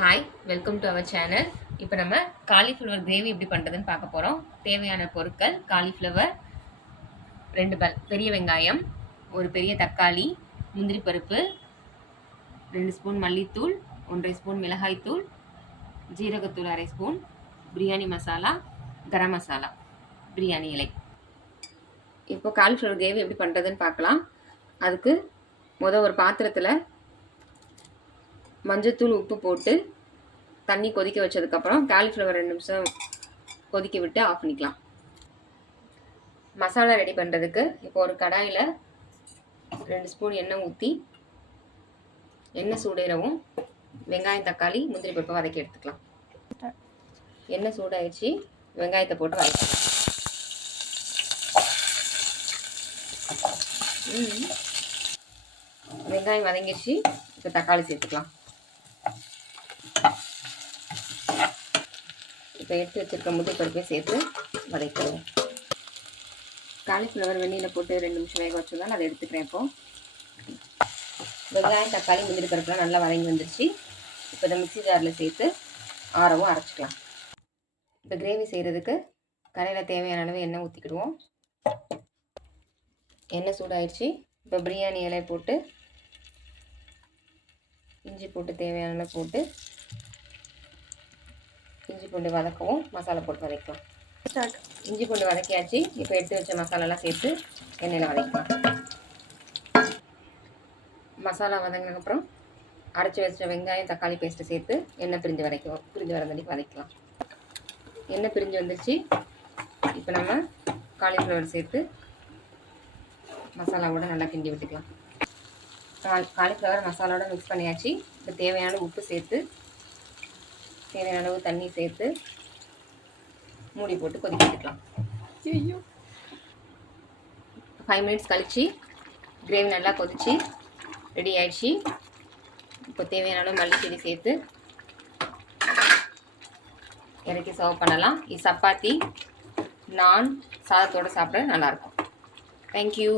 Hi, welcome to our channel. இப்போ நம்ம cauliflower gravy எப்படி பண்ணுறதுன்னு பார்க்க போகிறோம். தேவையான பொருட்கள்: காலிஃப்ளவர், 2 பெரிய வெங்காயம், ஒரு பெரிய தக்காளி, முந்திரி பருப்பு, 2 ஸ்பூன் மல்லித்தூள், 1 ஸ்பூன் மிளகாய்த்தூள், ஜீரகத்தூள் 1/2 ஸ்பூன், பிரியாணி மசாலா, கரம் மசாலா, பிரியாணி இலை. இப்போ காலிஃப்ளவர் கிரேவி எப்படி பண்ணுறதுன்னு பார்க்கலாம். அதுக்கு ஒரு பாத்திரத்தில் மஞ்சத்தூள், உப்பு போட்டு தண்ணி கொதிக்க வச்சதுக்கப்புறம் காலிஃப்ளவர் 2 நிமிஷம் கொதிக்க விட்டு ஆஃப் பண்ணிக்கலாம். மசாலா ரெடி பண்ணுறதுக்கு இப்போ ஒரு கடாயில் 2 ஸ்பூன் எண்ணெய் ஊற்றி, எண்ணெய் சூடேறவும் வெங்காயம், தக்காளி, முந்திரி பருப்பை வதக்கி எடுத்துக்கலாம். எண்ணெய் சூடாயிடுச்சு, வெங்காயத்தை போட்டு வதக்கலாம். வெங்காயம் வதங்கிடுச்சு, இப்போ தக்காளி சேர்த்துக்கலாம். இப்போ எடுத்து வச்சுருக்க முந்திரி பருப்பை சேர்த்து வதக்கிடுவோம். காலிஃப்ளவர் வெந்நீரில் போட்டு 2 நிமிஷம் வேக வச்சுருந்தாலும் அதை எடுத்துக்கிறேன். இப்போ வெங்காயம், தக்காளி, முந்திரி பருப்புலாம் நல்லா வதங்கி வந்துருச்சு. இப்போ இதை மிக்ஸி ஜாரில் சேர்த்து ஆறவும் அரைச்சிக்கலாம். இப்போ கிரேவி செய்கிறதுக்கு கரையில் தேவையான அளவு எண்ணெய் ஊற்றிக்கிடுவோம். எண்ணெய் சூடாயிடுச்சு. இப்போ பிரியாணி இலை போட்டு, இஞ்சி போட்டு தேவையான அளவு போட்டு, இஞ்சி பூண்டு வதக்கவும் மசாலா போட்டு வதக்கலாம். இஞ்சி பூண்டு வதக்கியாச்சு. இப்போ எடுத்து வச்ச மசாலாலாம் சேர்த்து எண்ணெயில் வதக்கலாம். மசாலா வதங்கினதுக்கப்புறம் அரைச்சி வச்ச வெங்காயம், தக்காளி பேஸ்ட்டை சேர்த்து எண்ணெய் பிரிஞ்சு வரந்தடிக்கு வதக்கலாம். எண்ணெய் பிரிஞ்சு வந்துருச்சு. இப்போ நம்ம காலிஃப்ளவர் சேர்த்து மசாலாவோட நல்லா கிண்டி விட்டுக்கலாம். காலிஃப்ளவர் மசாலாவோட மிக்ஸ் பண்ணியாச்சு. இப்போ தேவையான உப்பு சேர்த்து, தேவையான அளவு தண்ணி சேர்த்து மூடி போட்டு கொதிக்க விட்டுக்கலாம். 5 மினிட்ஸ் கழிச்சு கிரேவி நல்லா கொதிச்சு ரெடி ஆயிடுச்சு. இப்போ தேவையான அளவு மல்லி செடி சேர்த்து இறக்கி சர்வ் பண்ணலாம். இது சப்பாத்தி, நான், சாதத்தோடு சாப்பிட நல்லாயிருக்கும். தேங்க்யூ.